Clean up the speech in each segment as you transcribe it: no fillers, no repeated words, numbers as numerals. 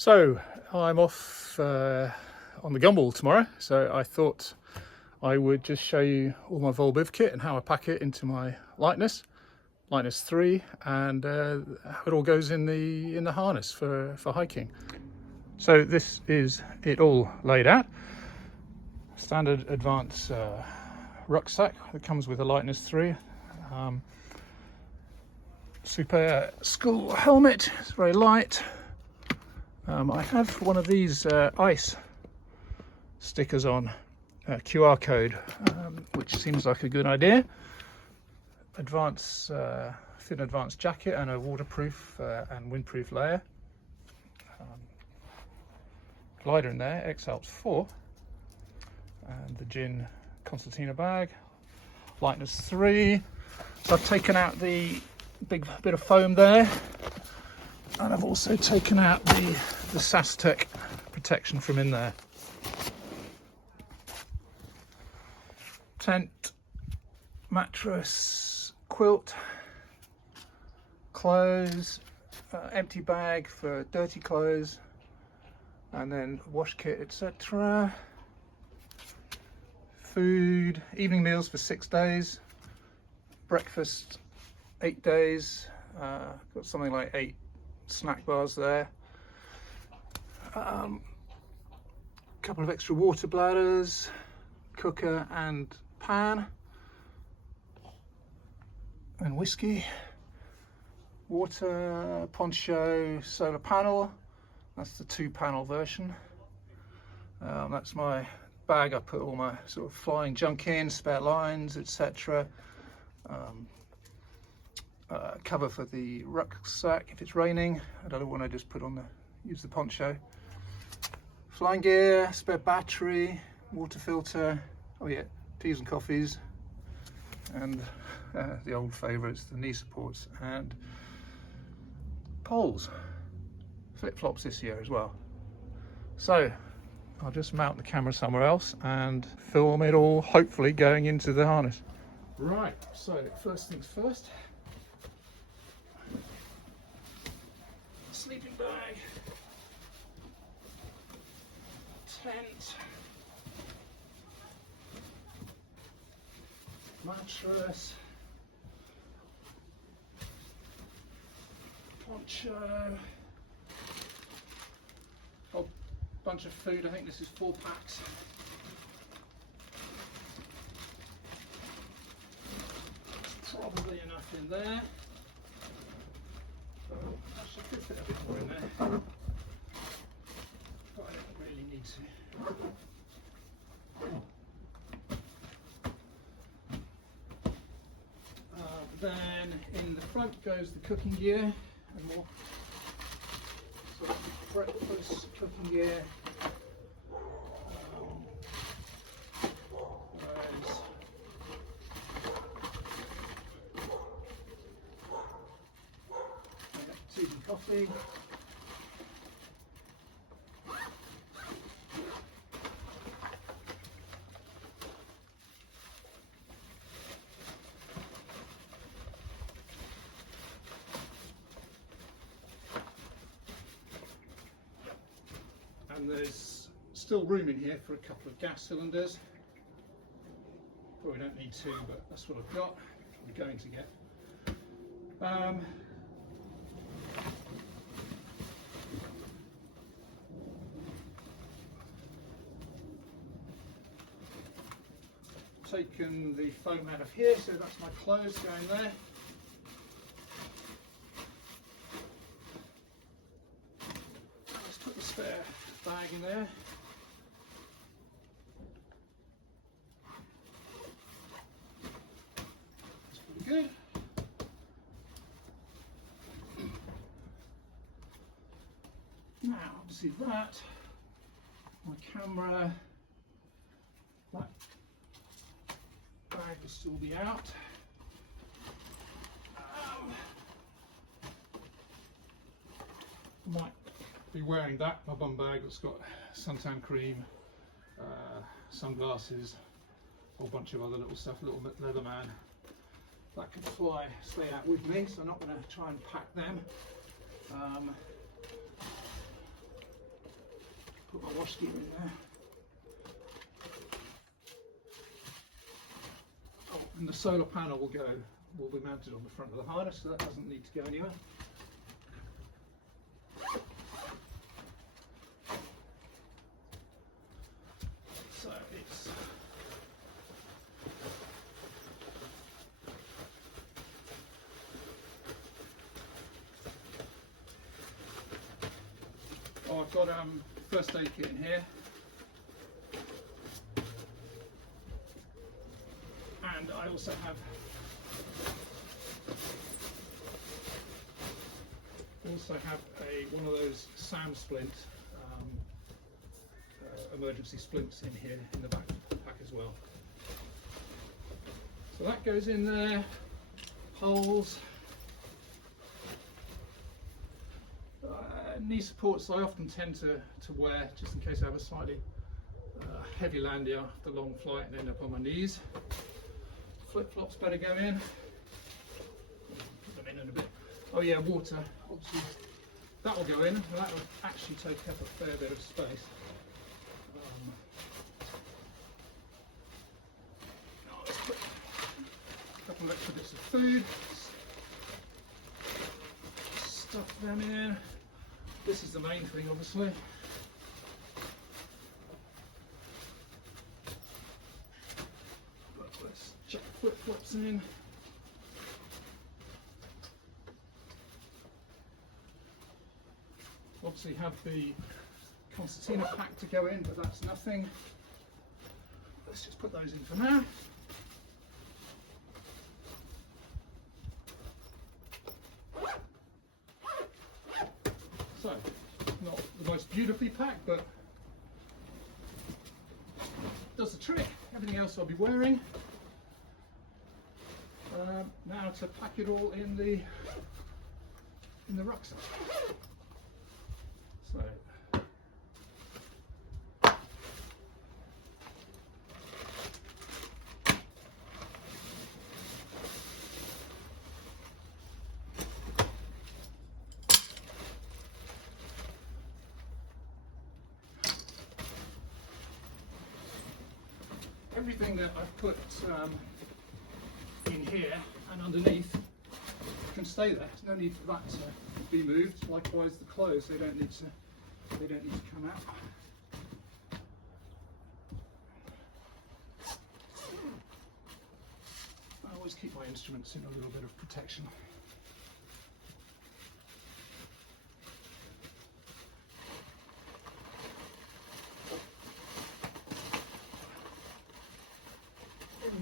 So I'm off on the Gumball tomorrow, so I thought I would just show you all my Volbiv kit and how I pack it into my lightness 3, and how it all goes in the harness for hiking. So this is it all laid out. Standard advance rucksack that comes with a lightness 3. Super school helmet, it's very light. I have one of these ice stickers on, QR code, which seems like a good idea. Thin advanced jacket and a waterproof and windproof layer. Glider in there, Transalps 4, and the gin concertina bag, lightness 3. So I've taken out the big bit of foam there, and I've also taken out the Sastec protection from in there. Tent, mattress, quilt, clothes, empty bag for dirty clothes, and then wash kit, etc. Food, evening meals for 6 days, breakfast 8 days, got something like 8 snack bars there, couple of extra water bladders, cooker and pan, and whiskey, water, poncho, solar panel. That's the 2-panel version. That's my bag. I put all my sort of flying junk in, spare lines, etc. Cover for the rucksack if it's raining. I don't want to just use the poncho. Flying gear, spare battery, water filter. Oh yeah, teas and coffees, and the old favourites, the knee supports and poles. Flip-flops this year as well. So I'll just mount the camera somewhere else and film it all, hopefully going into the harness. Right, so first things first. Sleeping bag, tent, mattress, poncho, a bunch of food. I think this is 4 packs. Probably enough in there. Actually, could fit a bit more in there, but I don't really need to. Then in the front goes the cooking gear and more. So breakfast, cooking gear. Tea and coffee. And there's still room in here for a couple of gas cylinders. Probably don't need 2, but that's what I've got. I'm going to get. Taken the foam out of here, so that's my clothes going there. Let's put the spare bag in there. That's pretty good. Now, obviously that, my camera, that bag will still be out. Might be wearing that, my bum bag that's got suntan cream, sunglasses, a whole bunch of other little stuff, little leather man. That could stay out with me, so I'm not going to try and pack them. Put my wash gear in there. Oh, and the solar panel will be mounted on the front of the harness, so that doesn't need to go anywhere. So it's I've got first aid kit in here, and I also have one of those SAM splint emergency splints in here in the back as well. So that goes in there. Holes. Knee supports I often tend to wear just in case I have a slightly heavy landing after a long flight and end up on my knees. Flip flops better go in. Put them in a bit. Oh yeah, water. Obviously, that will go in. That will actually take up a fair bit of space. Let's put a couple of extra bits of food. Stuff them in. This is the main thing, obviously. But let's chuck flip flops in. Obviously have the concertina pack to go in, but that's nothing. Let's just put those in for now. So, not the most beautifully packed, but does the trick. Everything else I'll be wearing. Now to pack it all in the rucksack. So. Everything that I've put in here and underneath can stay there. There's no need for that to be moved. Likewise, the clothes, they don't need to come out. I always keep my instruments in a little bit of protection.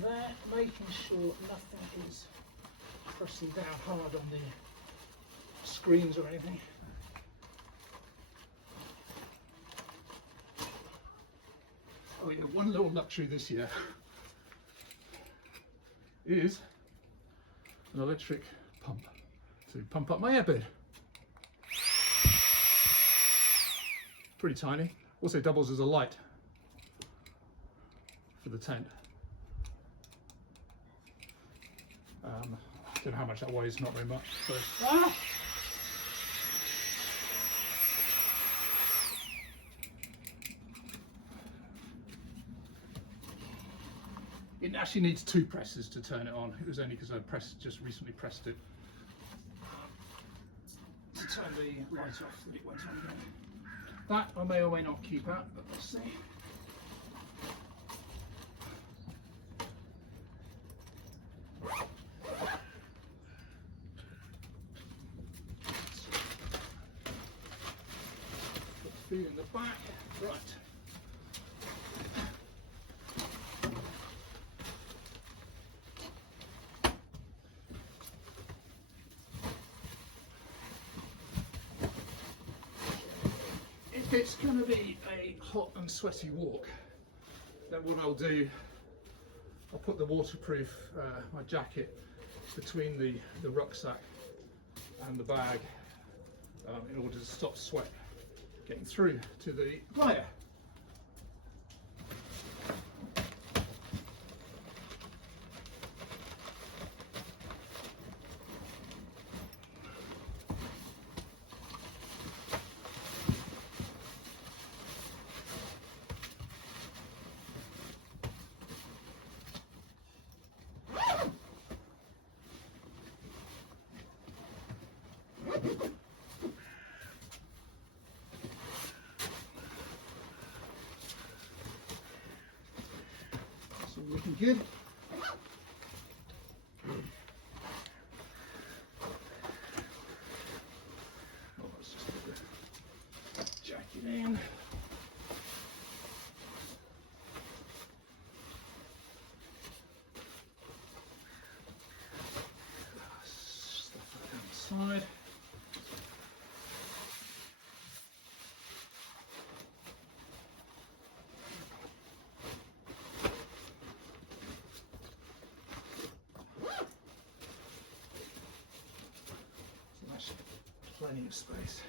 There, making sure nothing is pressing down hard on the screens or anything. Oh yeah, one little luxury this year is an electric pump to pump up my airbed. Pretty tiny, also doubles as a light for the tent. I don't know how much that weighs, not very much. So. It actually needs 2 presses to turn it on. It was only because I just recently pressed it to turn the light off that it went on again. That I may or may not keep out, but we'll see. Feet in the back, right. If it's going to be a hot and sweaty walk, then what I'll do, I'll put the waterproof, my jacket, between the rucksack and the bag in order to stop sweat getting through to the glider. That's all looking good. Oh, let's just put the jacket in. Stuff that down the side. Plenty of space.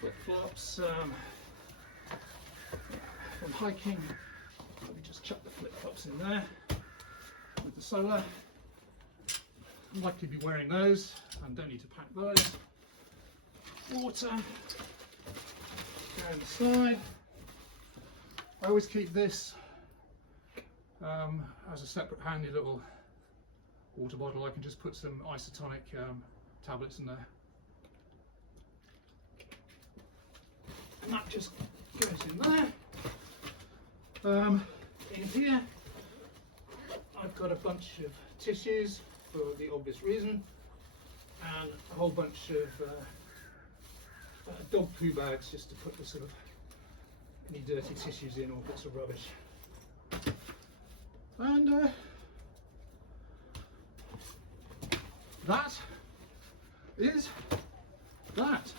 Flip-flops. From hiking, let me just chuck the flip-flops in there with the solar. I'm likely to be wearing those and don't need to pack those. Water. Down the side. I always keep this as a separate handy little water bottle. I can just put some isotonic tablets in there. And that just goes in there. In here I've got a bunch of tissues for the obvious reason, and a whole bunch of dog poo bags just to put the sort of any dirty tissues in or bits of rubbish. And that is that.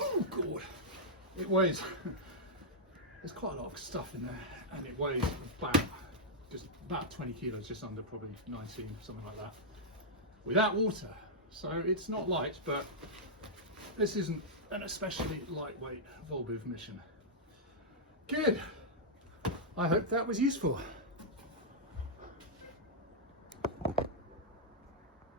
Oh god, it weighs. There's quite a lot of stuff in there, and it weighs about 20 kilos, just under, probably 19, something like that, without water. So it's not light, but this isn't an especially lightweight Volbiv mission. Good. I hope that was useful.